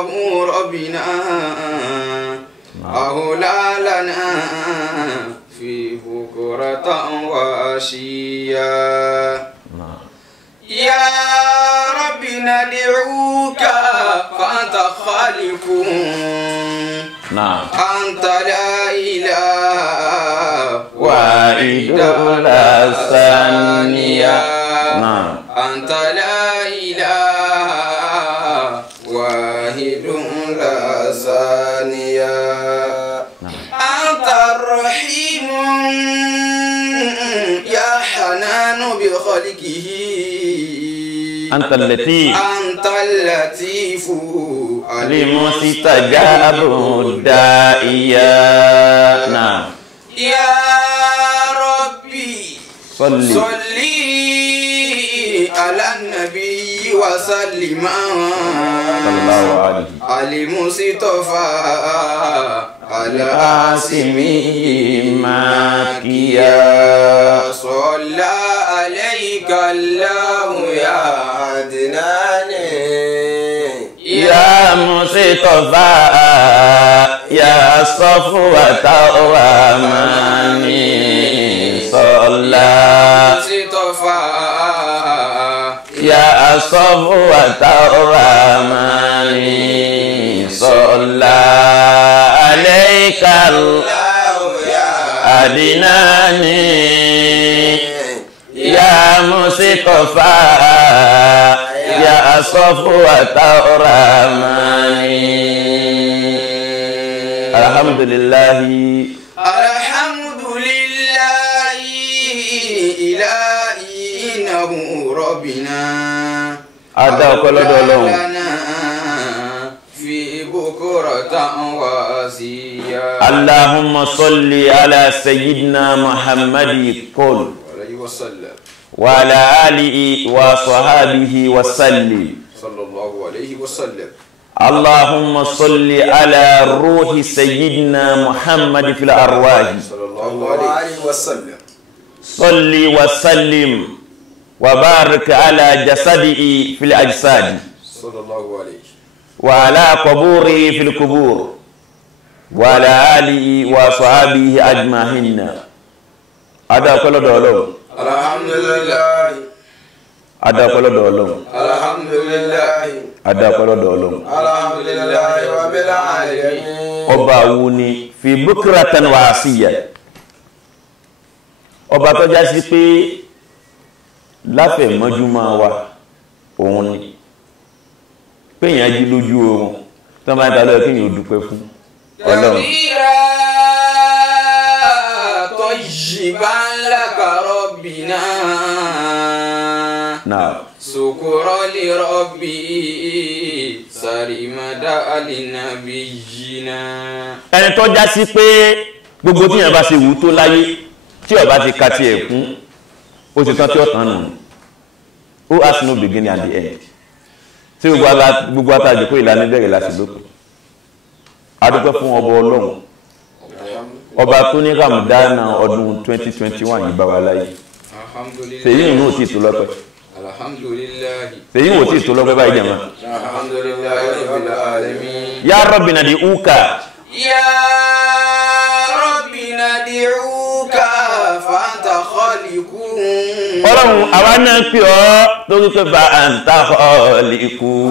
إنه ربنا أولى لنا في بكرة وعشيا يا رب ندعوك فأنت خالق أنت لا إله واحد لا ثانية أنت لا إله واحد لا ثانية أنت الرحيم يا حنان بخلقه أنت اللطيف لمستجاب الداعية نعم يا ربي صلي على النبي وسلم على المصطفى على عاصمي مكيا صلى عليك الله يا عدنان يا مصطفى يا صفوة الرحمن صلى مصطفى يا صفوة الرحمن صلى عليك الله يا عدنان يا مصطفى يا صفوة الرحمن الحمد لله إلهي إنه ربنا لنا في بكرة وعشيا اللهم صل على سيدنا محمد قل وعلى آله وصحابه وسلم صلى الله عليه وسلم اللهم صل على روح سيدنا محمد في الأرواح صلى الله عليه وسلم صل وسلم وبارك على جسده في الأجساد صلى الله عليه وعلى قبوره في القبور وعلى آله وصحابه أجمعين هذا كله دولهم الحمد لله adakolo dolong alhamdulillah adakolo dolong alhamdulillah rabbil alamin ọba wuni fi bukratan wa asiya ọba tó já sí pé láfẹ̀ mọ́júmọ́ wa òun ni pé èèyàn jí lójú oorun tó máa ń ta lọ́yọ̀ kí èèyàn dúpẹ́ fún Ọlọ́run طيبا لك ربنا نعم شكرا لربي سرمدا لنبينا ẹni tó já sí pé gbogbo tí èèyàn bá ṣe wù tó láyé tí ó bá ti ka ti ẹ̀kún ó ti tán tí ó tán nù who has no beginning and the end tí gbogbo àtàjò kó ìlànà bẹ̀rẹ̀ láti lókè adúpẹ́ fún ọba Ọlọ́run ọba tó ní Ramadana ọdún 2021 yìí bá wa láyé ṣèyí ìlú ò tí tó lọ́pẹ́ ṣèyí ò tí tó lọ́pẹ́ báyìí jẹ́mọ́ ya Rabbi nadi'uka ya Rabbi nadi'uka fa'anta khaliqun Ọlọ́run àwa náà pè ọ́ torí pé fa'anta khaliqun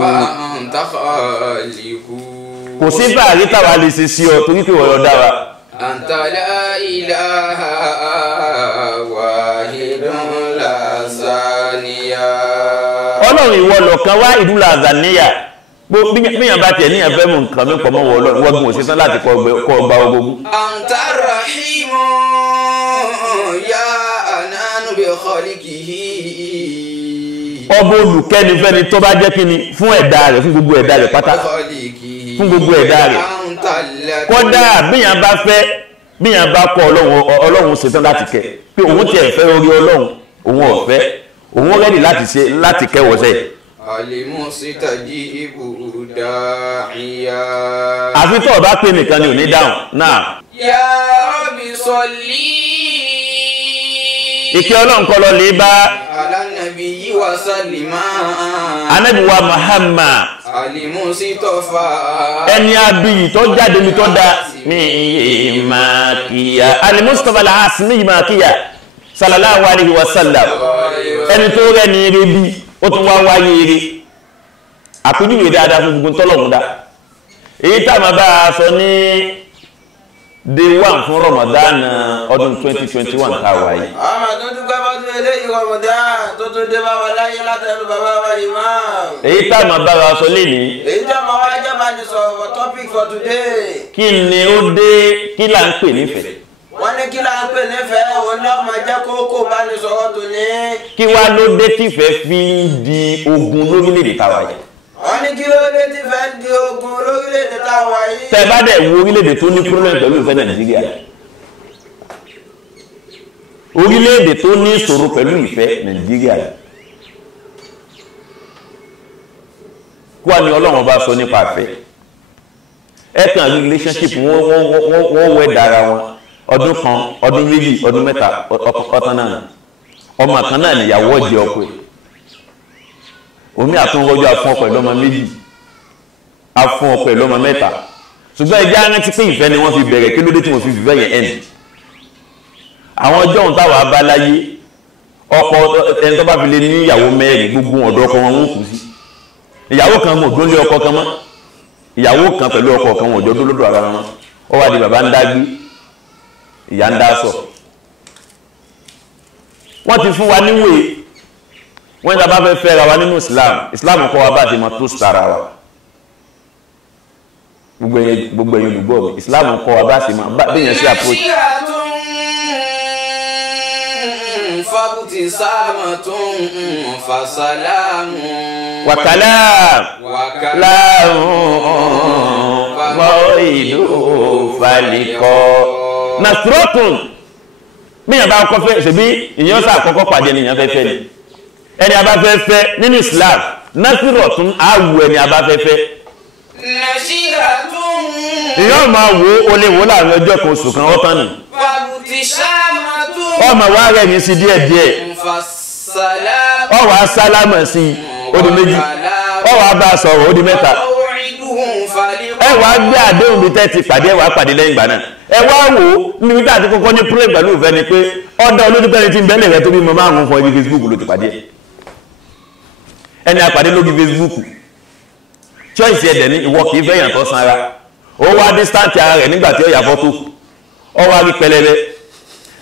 kò sí báàrí tàwa lè ṣe sí ọ torí pé wọ́n lọ dá wa Anta la ilaha wahidun la saniya. Ọlọ́run ìwọ lọ̀kan wá ìlú làzàníyà bíyàn bá tiẹ̀ níyàn fẹ́ mú nǹkan mi pọ̀ mọ́ wọ Ọlọ́run wọ́n gùn òṣìṣẹ́ láti kọ́ gba ogbogbo. Anta rahimu ya ananu bi khaliqihi. Ọba olùkẹ́ni fẹ́ni tó bá jẹ́ kíni fún ẹ̀dá rẹ̀ fún gbogbo ẹ̀dá rẹ̀ pátá fún gbogbo ẹ̀dá rẹ̀ kódà bíyàn bá fẹ́ bíyàn bá kọ́ Ọlọ́run ṣetán láti kẹ́ pé òun tiẹ̀ fẹ́ orí Ọlọ́run òun ọ̀fẹ́ òun rẹ́dì láti kẹ́wọ́sẹ̀. Al-mustajibu da'iya. àfi tó o bá pè nìkan ni ò ní dáhùn náà. Ya Rabbi salli. ìkẹ́ Ọlọ́run kọ́ lọ lè bá ala nabiyyi wa sallima. Ànábì wa Muhammad alimusitofa ẹni abiyì tó jáde mi tó da mi makiya alimustafa al-asmi makiya sallallahu alaihi wasallam ẹni tó rẹ̀ ní ire bí ó tún wá wáyé ire àpéjúwe dáadáa fún gbogbo tọ́lọ̀mù dá èyí tá ma bá sọ ní day 1 fún Ramadan ọdún 2021 káwà yìí àmà tó dúpẹ́ bá tó eléyìí Ramadan tó tó dé bá wà láyé látẹnu bàbá wa imam èyí tá ma bá wa sọ lè ní èyí tá ma wá jábá ní sọ topic for today kí ni ó dé kí là ń pè nífẹ̀ẹ́ wọ́n ní kí là ń pè nífẹ̀ẹ́ òun náà máa jẹ́ kókó bá ní sọ̀rọ̀ tó ní kí wá ló dé tífẹ̀ẹ́ fi ń di ogun lórílẹ̀-èdè táwa yìí wọ́n ní kí ló dé tífẹ̀ẹ́ di ogun lórílẹ̀-èdè táwa yìí tẹ́ bá dẹ̀ wo orílẹ̀-èdè tó ní problem pẹ̀lú ìfẹ́ Nàìjíríà orílẹ̀-èdè tó ní ìṣòro pẹ̀lú ìfẹ́ Nàìjíríà kó wà ní Ọlọ́run bá sọ nípa ìfẹ́ ẹ̀kan relationship wọ́n wẹ́ dára wọn ọdún kan ọdún méjì ọdún mẹ́ta ọ̀tán náà ọmọ kan náà nìyàwó ọ̀jẹ̀ ọkọ ẹ̀ omi àtúnwọ́jọ́ afún ọkọ̀ ìlọ́mọ méjì afún ọkọ̀ ìlọ́mọ mẹ́ta ṣùgbọ́n ẹjẹ́ arántí pé ìfẹ́ ni wọ́n fi bẹ̀rẹ̀ kí ló dé tí wọ́n fi fìfẹ́ yẹn ẹ̀nì àwọn ọjọ́ ohun táwọn abáláyé ọkọ ẹni tó bá fi lè ní ìyàwó mẹ́rin gbogbo ọ̀dọ́ ọkọ wọn kù sí ìyàwó kan mọ̀ òdó lé ọkọ kan mọ́ ìyàwó kan pẹ̀lú ọkọ kan wọn òjò dólódò ara wọn ó wá di bàbá ń dágbé ìyá ń dá sọ wọ́n ti fún wa níwèé wọ́n ìta bá fẹ́ fẹ́ ra wa nínú Islam kọ́ wa bá ti mọ̀ tó sára wa gbogbo ẹ̀yin olùgbọ́ mi Islam kọ́ wa bá ti mọ̀ bíyàn sí approach fabuti samatun fasalamu wakalam maw'idu falikọ nasrotun bíyàn bá kọ́ fẹ́ ṣebí ìyẹn sá àkọ́kọ́ pàdé ni ìyẹn fẹ́ fẹ́ ni ẹni abáfẹ́fẹ́ nínú Islam nasrotun àwù ẹni abáfẹ́fẹ́ ìyọ́n máa wo olè wo láàrin ọjọ́ kan oṣù kan ọ́tán ni ọmọ wa rẹ̀ ní sí díẹ̀díẹ̀ ọwà sálámà sí odi méjì ọwà bá sọ̀rọ̀ odi mẹ́ta ẹwà gbé àdéhùn bí tẹ́ ti pàdé ẹwà pàdé lẹ́yìn ìgbà náà ẹwà wo ní wípé àti kọ́kọ́ ní púrẹ́ pẹ̀lú ìfẹ́ ni pé ọ̀dọ̀ olódúpẹ́ni tí ń bẹ́lẹ̀ rẹ tó bí mo máa ń fọ ibi Facebook ló ti pàdé ẹni àpàdé lórí Facebook choice ẹ̀dẹ̀ ní ìwọ kìí fẹ́yàn tó sanra ó wá distance ara rẹ̀ nígbà tí ó yà fọ́tò ó wá rí pẹlẹbẹ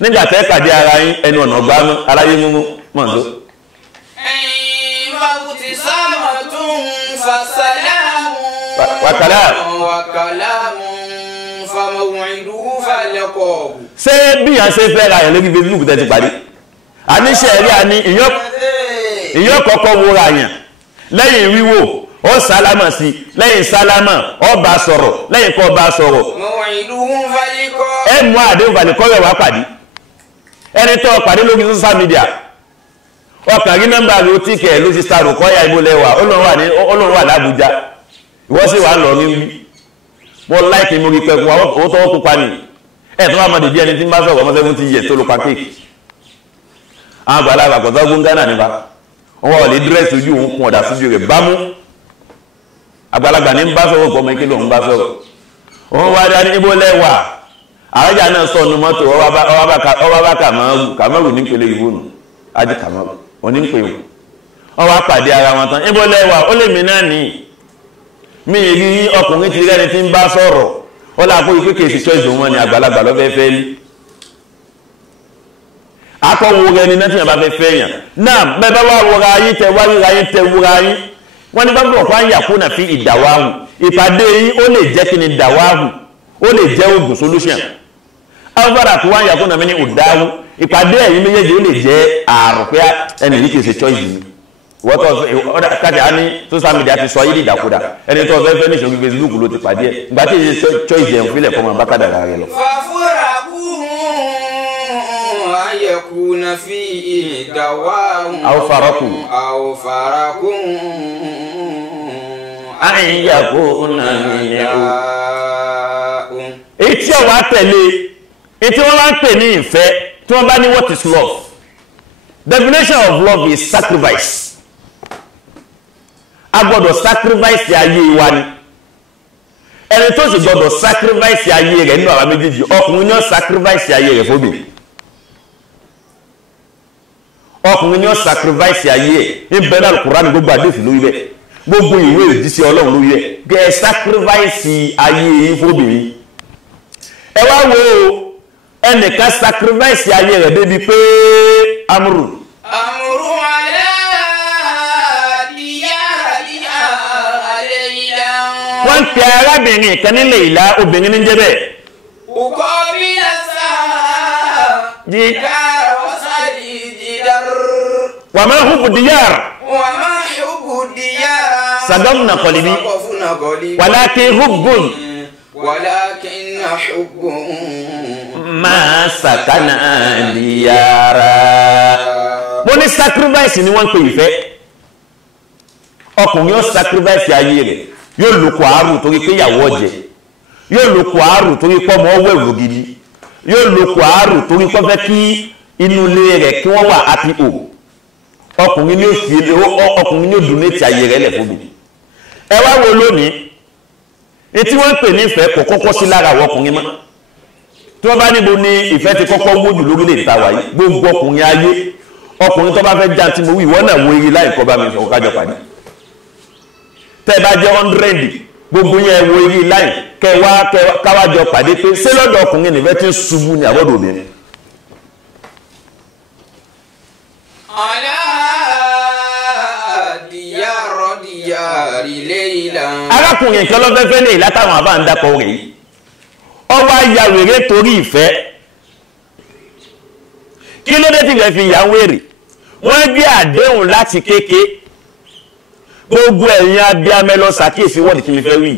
nígbà tẹ́ pàdé ara yín ẹnu ọ̀nà ọgbàánú aláyé múmú mọ̀ǹdó. ṣé bí yàn ṣe fẹ́ ra yàn lórí Facebook tẹ́ ti pàdé àníṣe ẹ̀rí àní ìyọ́ kọ́kọ́ wo ra yàn lẹ́yìn wíwò ó sálámà sí lẹ́yìn sálámà ó bá sọ̀rọ̀ lẹ́yìn kó bá sọ̀rọ̀ ẹ mú àdéhùn falikọ́ rẹ̀ wá pàdé ẹni tó pàdé lórí social media ọkàn rí nọ́mbà rẹ̀ ó tí kẹ̀ ló ti sàrò kọ́ ya ìbólẹ́wà Ọlọ́run wà l'Ábújá ìwọ́n sì wà lọ ní wọ́n láìkì mú rí pẹ̀kún owó tó kú pa ní ẹ̀ tó wà mọ́ dìdí ẹni tí ń bá sọ̀rọ̀ ọmọ 70 years tó ló pa kéèkì àwọn àgbàlagbà kọ̀tọ́ gún Ghana nípa wọ́n wà lè dírẹ́sì ojú òun kún ọ̀dà síjú rẹ̀ bámú àgbàlagbà ní ń bá sọ̀rọ̀ pọ̀ mẹ́kí lòun bá sọ̀rọ̀ wọ́n wá dá ní ìbólẹ́wà àrájà náà sọ ọ̀nà mọ́tò ọwá bá kàmọ́rù ní pẹ̀lú ìwònù ajé kàmọ́rù wọ́n ní ń pè wọ́n wá pàdé ara wọn tán ìbólẹ́wà ó lè mí náà ní mí rí ọkùnrin ti rẹ́ni tí ń bá sọ̀rọ̀ ó lápò ikú kèsì choice wọn ni àgbàlagbà lọ́fẹ́fẹ́ ní akọ̀wò rẹ̀ ni náà tí wọ́n bá fẹ́ fẹ́ yàn náà bẹ́ẹ̀ bá wà wọ́ra yín tẹ wá ríra yín tẹ wúra yín wọ́n ní gbọ́dọ̀ kó àyà kó nà fi ìdàwáhù ìpàdé yín ó lè jẹ́ kí ni dàwáhù ó lè jẹ́ oògùn solution alvara kó wáyà kó nà mí ní òdáhù ìpàdé ẹ̀yìn méjèèjì ó lè jẹ́ àrùn pé ẹni yìí kìí ṣe choice mi wọ́tọ̀ kájà ní social media ti sọ yìí ìdàkúdà ẹni tó fẹ́ fẹ́ ní ìṣòro Facebook ló ti pàdé ẹ̀ ìgbà tí ìṣe choice ẹ̀ ń filẹ̀ fọmọ bá kádàrà rẹ̀ lọ. ayẹkùnà fi ìdàwáhùn àwòfàràkùn ayẹkùnà ìyàwó. èyí tí ọwọ́ tẹ̀lé èyí tí wọ́n bá ń pè ní ìfẹ́ tí wọ́n bá ní what is love definition of love is sacrifice a gbọ́dọ̀ sacrifice ayé wa ni ẹni tó sì gbọ́dọ̀ sacrifice ayé rẹ̀ nínú àwọn méjèèjì ọkùnrin ni ó sacrifice ayé rẹ̀ fóbìnrin ọkùnrin ni ó sacrifice ayé ẹ̀ ń bẹ̀rẹ̀ Al-Qur'an gbogbo àdéhùn lórí bẹ́ẹ̀ gbogbo ìwé òjíṣẹ́ Ọlọ́run lórí ẹ̀ gẹ́ sacrifice ayé yìí fóbìnrin ẹ wá wo ẹnìkan sacrifice ayé rẹ̀ débi pé amúrù alẹ́ wọ́n pe arábìnrin kan nílé ìlà obìnrin ní jẹ́ bẹ́ẹ̀. Ukọ́ bí ẹ̀sà dídá ọ̀sàdì dídá. Wà máa hùbù díyàr. Wà máa hùbù díyàr. Sàdọ́mùnà kọ̀lìbí. Wàlákì hùbùn. Wàlákì hùbùn. Máa sàkánà díyàrá. Mo ní sacrifice ni wọ́n ń pè ìfẹ́. Ọkùnrin yóò sacrifice ayé rẹ̀. Yóò lo kwaaru torí pé ìyàwó ọjẹ yóò lo kwaaru torí pé ọmọ ọwọ́ ẹ̀rọ gidi yóò lo kwaaru torí pé fẹ́ kí inú ilé rẹ̀ kí wọ́n wà happy o ọkùnrin ní òdùn létí ayé rẹ̀ lẹ̀ fóbi ẹ wá wo lónìí etí wọ́n ń pè ní ìfẹ́ kò kọ́kọ́ sí lára àwọn ọkùnrin mọ́ tí wọ́n bá níbo ni ìfẹ́ ti kọ́kọ́ wójú lórílẹ̀ ìta wáyé gbogbo ọkùnrin ayé ọkùnrin tó bá fẹ́ já tí mo wí ìwọ náà wo eré láì kọ́ bá mi sọ kájọ pàdé tẹ́ bá jẹ́ 100 gbogbo yẹn wo eré láì káwájọ pàdé pé ṣé lọ́dọ̀ ọkùnrin nìfẹ́ tí ń ṣubú ní àbọ̀dọ̀ obìnrin. arákùnrin kan lọ́fẹ́fẹ́ lè látàwọn àbá ń dákọ̀ rèé ọwọ́ ayàwèrè torí ìfẹ́ kí ló dé tí ìfẹ́ fi yà ń wèrè wọ́n gbé àdéhùn láti kéke gbogbo ẹ̀yin abiyamẹ lọ ṣàkíyèsí wọ́ọ̀dì tí mi fẹ́ wí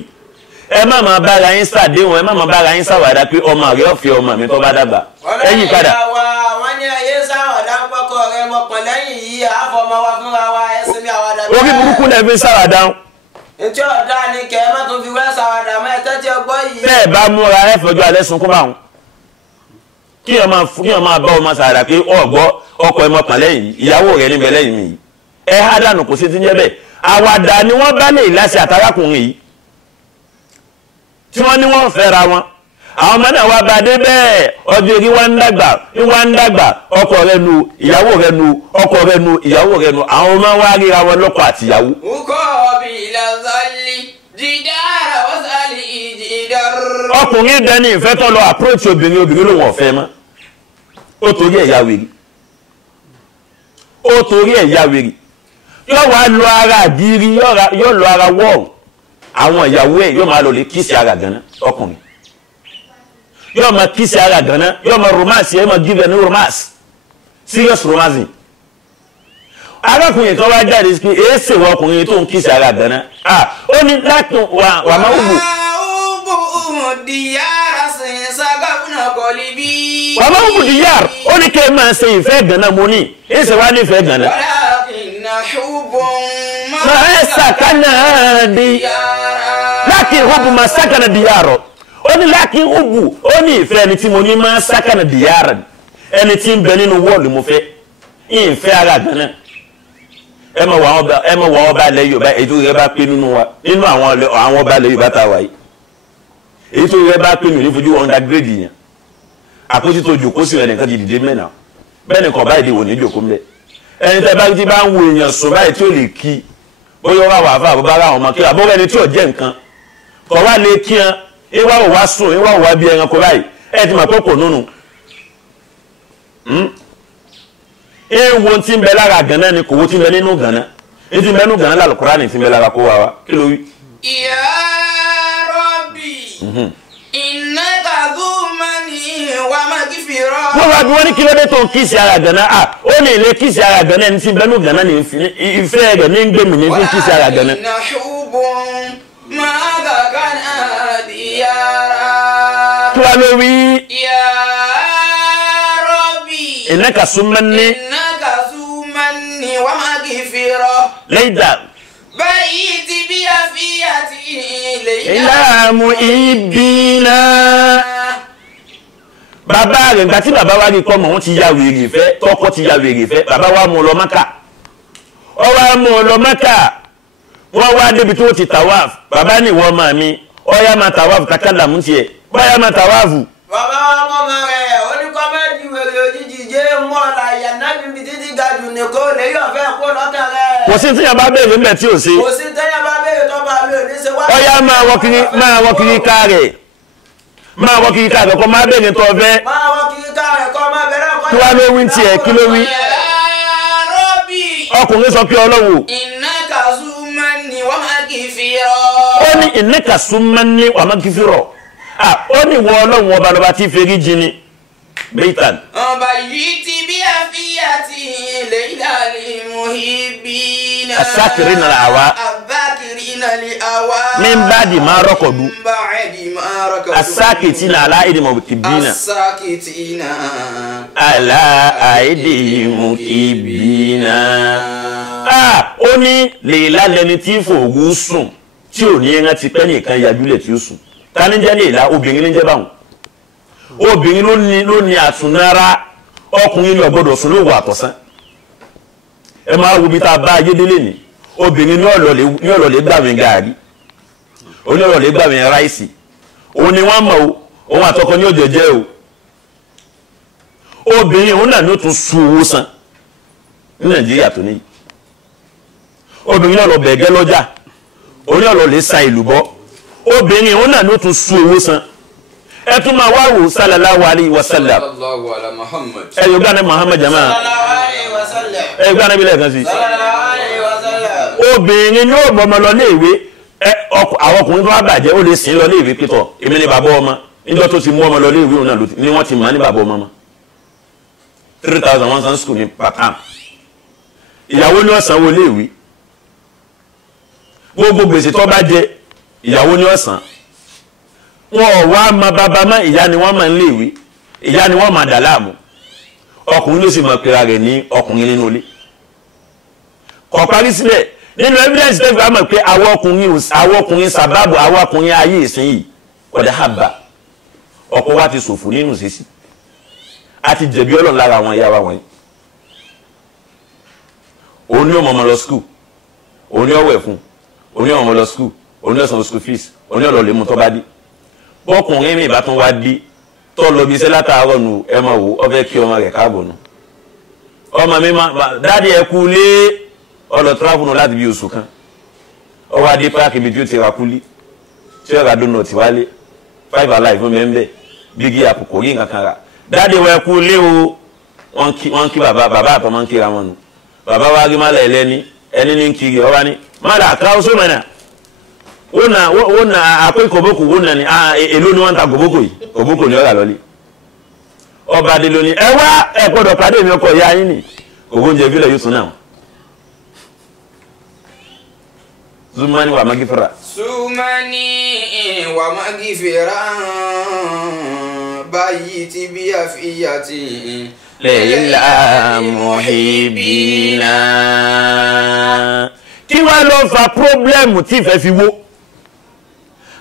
ẹ má máa bára yín ṣàdéhùn ẹ má máa bára yín ṣàwàdà pé ọmọ rẹ ọ̀fẹ́ ọmọ mi tó bá dàgbà ẹ yí padà. wọ́n ní ayé ṣàwàdà pọ́kọ rẹ mọ̀pọ̀ lẹ́yìn yìí àfọmọ́ wa fúnra wa ẹ̀sìn mi àwàdà. orí burúkú náà fi ṣàwàdà. ètò ọ̀dà ni kẹ́ ẹ má tó fi wẹ́ ṣàwàdà mọ́ ẹ tẹ́tí ọgbọ́ yìí. bẹ́ẹ̀ bá múra ẹ fọjọ́ alẹ́ sunkún bá wọn kí ọ máa bá ọmọ ṣàwàdà pé ọgbọ́ ọkọ ẹ mọ̀pọ̀ lẹ́yìn ìyàwó rẹ níbẹ̀ lẹ́yìn mi ẹ há dànù kò sí ti ń jẹ́ bẹ́ẹ̀ àwàdà ni wọ́n bá lè láṣẹ àtàrákùnrin yìí tí wọ́n ní wọ́n fẹ́ra wọn àwọn ọmọ náà wá bá dé bẹ́ẹ̀ ọjọ́ orí wá ń dàgbà ọkọ rẹ nu ìyàwó rẹ nu ọkọ rẹ nu ìyàwó rẹ nu àwọn ọmọ wa ríra wọn lọ́kọ àtìyàwó. ọkùnrin dẹni ìfẹ́ tó lọ àpúròtì obìnrin ló wọ́n fẹ́ mọ́ ó torí ẹ̀yà wèrè yóò wá lọ ara àdírí yóò lọ ara wọ́ọ̀rù àwọn ìyàwó ẹ̀ yóò máa lọ lè kíìsì ara gánà ọkùnrin yóò máa kíìsì ara gánà yóò máa romance yóò máa give any romance serious romancing arákùnrin tó wá jáde sí pé èéṣe wọ ọkùnrin tó ń kíìsì ara gánà ó ní láti wà máa wù. wà máa wù díyàr ó ní kẹ́ ẹ máa ṣe ìfẹ́ gánà mo ní èéṣe wá ní ìfẹ́ gánà. ma sakana diyara lákì hubu ma sakana diyara ó ní lákì hubu ó ní ìfẹ́ ẹni tí mo ní ma sakana diyara ẹni tí ń bẹ nínú wọ́ọ̀lù mo fẹ́ ìfẹ́ ara gan-an ẹ mọ̀ wọ́n ọba ilẹ̀ Yorùbá èyí tó rẹ bá pé nínú wa nínú àwọn ọba ilẹ̀ Yorùbá tá a wà yìí èyí tó rẹ bá pé mi ní fojú undergrade yẹn àpótí tó jòkó sí rẹ̀ nìkan ti dìde mẹ́nà bẹ́ẹ̀ nìkan báyìí wò ní jòkó mẹ́ ẹni tẹ́ bá ti bá ń wo èèyàn sùn báyìí tí ó lè kí bóyá wà wà fún àbúbá àwọn ọmọ kí àbúrò ẹni tí ò jẹ́ nǹkan kọ̀ wá lè kí hàn ìwà ò wá sùn ìwà ò wá bí ẹranko báyìí ẹ ti mọ̀ pé kò nùnù. ewo tí ń bẹ lára gànà ni kò wó tí ń bẹ nínú gànà ní tí ń bẹ nínú gànà lálùkùránì tí ń bẹ lára kó wa kí ló wí. Ya Rabbi innaka dhu mani wa maghfira. wọ́n wá bí wọ́n ní kí ló dé tó ń kíìsì ara gànà ó ní ilé kíìsì ara gànà ẹni tí ń bẹ nínú gànà ní ìfẹ́ rẹ̀ ní ń gbé mi ní fi kíìsì ara gànà. kí wàá ló wí. Ya Rabbi innaka summanni wa maghfira. lẹ́yìn dà. بيت بيافيتي إلى مؤبنا bàbá rẹ̀ nígbà tí bàbá wa rí kọ́ mọ̀ wọ́n ti ya wèrè fẹ́ tọ́kọ́ ti ya wèrè fẹ́ bàbá wa mú lọ Mákà ó wá mú lọ Mákà wọ́n wá débi tó ti tawaf bàbá ní ìwọ ọmọ mi ọ̀yá máa tawaf takala mú tiẹ̀ báyà máa tawaf. bàbá wa mọ́ ọmọ rẹ̀ ó ní kọ́mẹ́dì wèrè òjijì jẹ́ mọ́ ọ̀la ìyànà bíbí títí ga jù nìkan lè yọ̀ fẹ́ kó lọ́kàn rẹ̀. kò sí tíyàn bá béèrè ńbẹ̀ tí ò sí. kò sí tíyàn bá béèrè tó bá mi ò ní ṣe wá. ọ̀yá máa wọ kiri ká rẹ̀ máa wọ kiri ká rẹ̀ kọ́ máa béèrè tó fẹ́. máa wọ kiri ká rẹ̀ kọ́ máa bẹ̀rẹ̀ ọkọ. kí wàá ló wí tiẹ̀ kí ló wí. ọkùnrin sọ pé ọlọ́wọ́. innaka zumani wa magfira. ó ní innaka zumani wa magfira. ó ní wọ ọlọ́run ọba lọ́ba tí fèrè jí ni bẹ́ẹ̀tàn. ọba yìí ti bí àfíyàtì ilẹ̀ ìdálé muhibbina. asakiri nà àwa. abakiri nà lè àwa. min ba'di ma raqadu. ba'di ma raqadu. asakiti nà ala ìdí mọ̀kìbínà. asakiti nà ala ìdí mọ̀kìbínà. ó ní lèèlà lẹni tí fòògùn sùn tí ò ní ẹran ti pẹ́ nìkan yajúlẹ̀ tí ó sùn. ta ni jẹ́ lèèlà obìnrin ní jẹ́ báwọn. obìnrin ló ní àtúnára ọkùnrin ní ọgbọ́dọ̀ sùn lóòwò àtọ̀sán. ẹ máa wo bí tá a bá ayé délé ní obìnrin ní ọ̀lọ́lẹ̀ gbàwìn gààrí oní ọ̀lọ́lẹ̀ gbàwìn ráìsì òun ni wọ́n mọ̀ o òun àtọkọ ní òjò jẹ́ o obìnrin òun náà ní ó tún sun owó san ní Nàìjíríà tó níyì obìnrin náà lọ bẹ̀gẹ́ lọ́jà oní ọ̀lọ́lẹ̀ sa ìlú bọ́ obìnrin òun náà ní ó tún sun owó san ẹ tún máa wá wò sallallahu alayhi wa sallam ẹ yóò gbá ní Muhammad jama ẹ gbá ní bílẹ̀ kan sí obìnrin ní ó bọ́mọ lọ léèwé àwọn ọkùnrin tó wá bàjẹ́ ó lè sìn lọ léèwé pítọ̀ èmi ní bàbá ọmọ níjọ́ tó ti mú ọmọ lọ léèwé òun náà ni wọ́n ti mọ̀ ní bàbá ọmọ 3,100 school ní pàtàm ìyàwó ní ọ̀sán wo léèwé gbogbo gbèsè tó bá jẹ ìyàwó ní ọ̀sán wọn ò wá ma bàbá má ìyá ni wọ́n máa ń léèwé ìyá ni wọ́n máa dà láàmú ọkùnrin ló sì máa pera rẹ̀ ní ọkùnrin nínú ilé kò parí síbẹ̀ nínú evidence tẹ́ fi wá mọ̀ pé àwọn ọkùnrin sàbábù àwọn ọkùnrin ayé ìsìn yìí ọ̀dà àbá ọkọ wa ti ṣòfò nínú sísí àti jẹ̀bi ọlọ́run lára àwọn ìyá wa wọ̀nyí òun ni ọmọ lọ skul òun ni ọwọ́ ẹ̀ fún òun ni ọmọ lọ skul òun ni ọ̀sán school fees òun ni ọ̀lọ́lẹ̀ mú tó bá dé bọ́kùnrin mi ìbátan wá dé tó lọ bí iṣẹ́ látàárọ̀ nù ẹ máa wò ọ fẹ́ kí ọmọ rẹ̀ káàbọ̀ nù ọmọ mi máa dáàdi ẹ kú lé ọlọ travel nù láti bí oṣù kan ọwọ́ adé páàkì ibi tí ó ti ra kúlí tí ó ra donut wálé 5 alive fún mi ń bẹ̀ bígí àpòkò yìí nǹkan kan rà dáàdi wọ ẹ kú lé o wọ́n kí bàbá àtọ́ máa ń kíra wọn nù bàbá wa rí mọ́lẹ̀ ẹni ní kiri ọwá ní mọ́lẹ̀ àká oṣù mẹ́nà wọ́n na àpé kòbókò wọ́n na ní èlò ni wọ́n ta kòbókò yìí kòbókò ni ọ̀rà lọ́lé ọba dé lónìí ẹ wá ẹ gbọ́dọ̀ pàdé mi ọkọ̀ ìyá yín ni òwò oúnjẹ ìbílẹ̀ yóò tún náà zumani wa magifira. Sumani wa magifira báyìí ti bí àfihàtì lẹ́yìnlá muhibbina. kí wá ló fa pírọ́blẹ́mù tí ìfẹ́ fi wó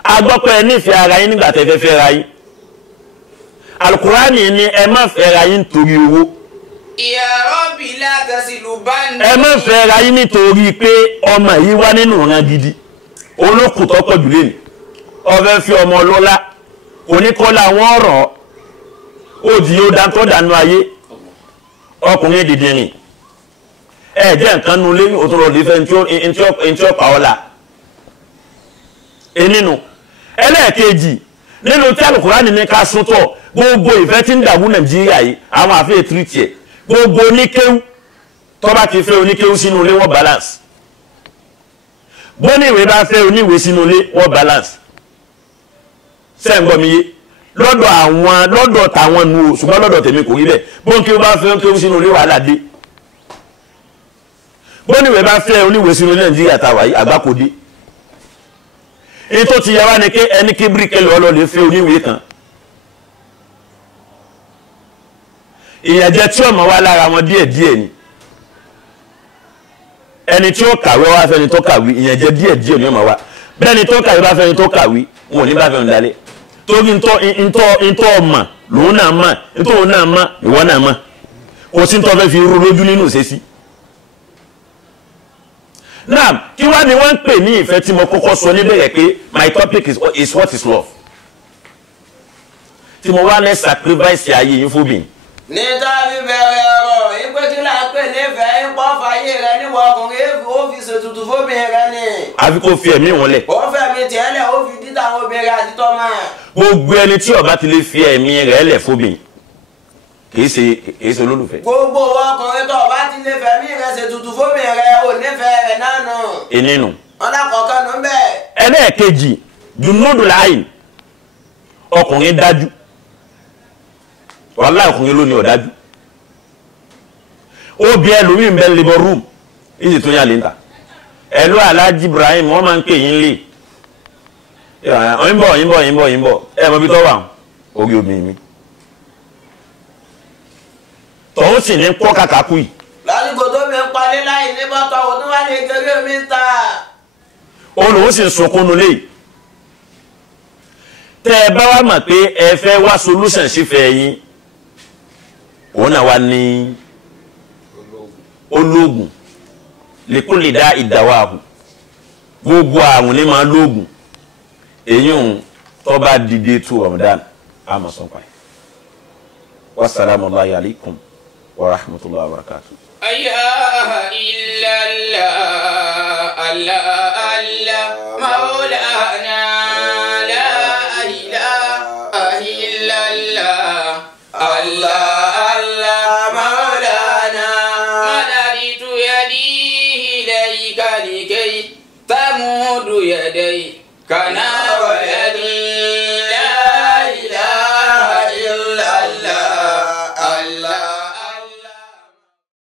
agbọ́pẹ́ nífẹ̀ẹ́ ara yín nígbà tẹ́ fẹ́ fẹ́ ra yín alukurani ni ẹ má fẹ́ ra yín nítorí owó ya Rabbi la tasilubani ẹ má fẹ́ ra yín nítorí pé ọmọ yìí wá nínú ọ̀ràn gidi olókùn tó pọ̀ jù lé ní ọfẹ́ fi ọmọ ọlọ́lá oníkọ́lá wọn rọ̀ ó di yóò dáńtọ́ dànù ayé ọkùnrin dìde rìn ẹ jẹ́ nǹkan nu lé òtúrọ̀ lífẹ́ ntí ọ̀pá ọ̀la nínú ẹlẹ́ẹ̀kejì nínú tí alukurani ní ká súntọ̀ gbogbo ìfẹ́ tí ń dààmú Nàìjíríà yìí àwọn àfihàn tìrìtì ẹ̀ gbogbo oníkéwú tọ́ba ti fẹ́ oníkéwú sínú ilé wọ́n balance bóníwèé bá fẹ́ oníwèé sínú ilé wọ́n balance sẹ́ǹgbọ́n mi yé lọ́dọ̀ tàwọn nu o ṣùgbọ́n lọ́dọ̀ tèmi kò rí bẹ́ẹ̀ bóńkéwú bá fẹ́ oníkéwú sínú ilé wàhálà dé bóníwèé bá fẹ́ oníwèé sínú ilé Nàìjíríà tàwa yìí àgbákòdé èyí tó ti yára ni pé ẹni kí bíríkẹ́lì ọlọ́lẹ̀ fẹ́ oníwèé kan ìyànjẹ tí ọmọ wa lára wọn díẹ̀díẹ̀ ni ẹni tí ó kàwé wá fẹ́ni tó kàwé ìyànjẹ díẹ̀díẹ̀ ni ọmọ wa bẹ́ẹ̀ni tó kàwé bá fẹ́ni tó kàwé wọn ò ní bá fẹ́ni dalẹ̀ torí ntọ́ ọmọ lòun náà mọ̀ ntọ́ òun náà mọ̀ ìwọ náà mọ̀ kò sí ntọ́ fẹ́ fi rú lójú nínú ìṣesí Now kí wá ni wọ́n ń pè ní ìfẹ́ tí mo kọ́kọ́ sọ níbẹ̀rẹ̀ pé my topic is what is love tí mo wá ní sacrifice ayé yín fún mi. ní tábí bẹ̀rẹ̀ ọ̀rọ̀ ìpè kí là ń pè nífẹ̀ẹ́ ń pọ́ fàyè rẹ níwọ̀ ọkùnrin ó fi ṣètùtù fóbìnrin rẹ ni. àfi kó fi ẹ̀mí wọn lẹ̀. ó fẹ́ mi tiẹ̀ lẹ̀ ó fi dídá àwọn obìnrin àti tọ́mọ. gbogbo ẹni tí ó bá ti lè fi ẹ̀mí rẹ̀ lẹ̀ fóbìnrin kìí ṣe olólùfẹ́. gbogbo ọkùnrin tó bá ti lè fẹ̀mí rẹ ṣètùtù fóbìnrin rẹ ò nífẹ̀ẹ́ rẹ náà nù. ìnínú. ọlọ́kọ̀ọ́kan ló ń bẹ̀. ẹlẹ́ẹ̀kejì junudul ayn ọkùnrin dájú wàhálà ọkùnrin ló ní ọ̀dájú obì ẹlòmíì ń bẹ labour room ìyí tó yà lẹ́ńtà ẹ̀lú Alhaji Ibrahim wọ́n máa ń pè yín lè yínbọ̀ ẹ̀ mọ̀ bí tọ́ wà orí obìnrin mi tọ́hún sì ní pọ́ kàkàkù yìí. lásìkò tó mi ń palẹ́ láì ní bọ́tọ̀ òun tó wà ní gẹ́gẹ́ mi ta. olùwọ́n sì ń sunkún nulẹ̀ tẹ́ ẹ bá wá mọ̀ pé ẹ fẹ́ wá solution sífẹ̀ẹ́ yín òun náà wá ní ológun lèkó lè dá ìdáwà ààbò gbogbo àwọn ní máa lóògùn èyí òun tó bá dìde tó Ramadan àmọ́ sọ́pàá yìí. Wassalamu alaikum wa rahmatullahi wa barakatuh. ilaha illallah Allah maulana la ilaha illallah Allah maulana madaritu yadi ilayka likay tamudu yadayka